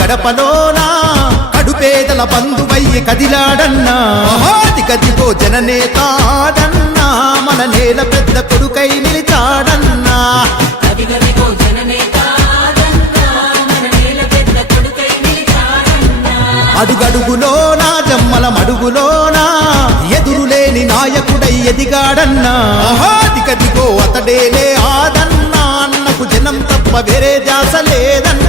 గడపలోనా కడుపేదల బంధువయ్యి కదిలాడన్నా? దిగదిగో జననేతాడన్నా మన నేల పెద్ద కొడుకై నిలిచాడన్నా? అదిగదిగో జననేతాదన్నా, మన నేల పెద్ద కొడుకై నిలిచాడన్నా. అడుగడుగులోనా? జమ్మల మడుగులోనా? ఎదురులేని నాయకుడై ఎదిగాడన్నా? దిగదిగో అతడేలే ఆదన్నా అన్నకు జనం తప్ప వేరే ధ్యాస లేదన్నా?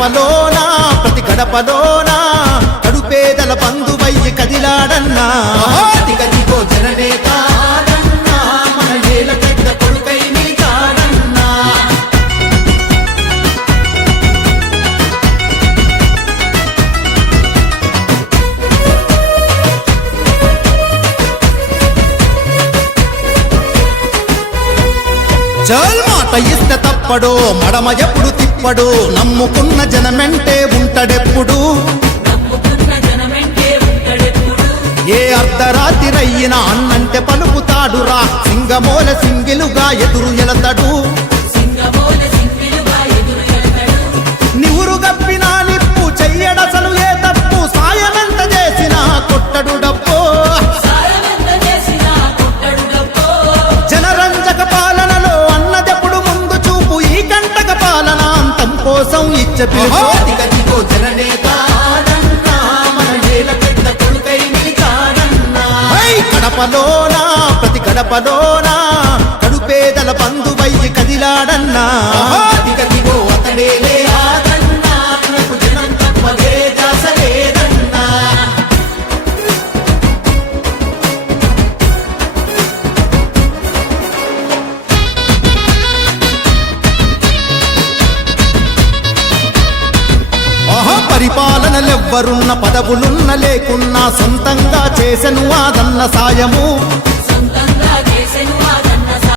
గడపలోనా ప్రతి గడపలోనా కడుపేదల బంధువయ్యి కదిలాడన్నా. చల్ మాట ఇస్తే తప్పడు మడమ ఎప్పుడు తిప్పడు నమ్ముకున్న జనమెంటే ఉంటడెప్పుడు ఏ అర్ధరాత్రి ఉంటాడెప్పుడు. అన్నంటే పలుకుతాడురా సింగమోల సింగిలుగా ఎదురు ఎలతడు పిలుపు జననేత కడపలోనా ప్రతి గడపలోనా కడుపేదల బంధువయ్యి కదిలాడన్నా. పదవులున్న లేకున్నా సొంతంగా చేసెను ఆదన్న సాయము.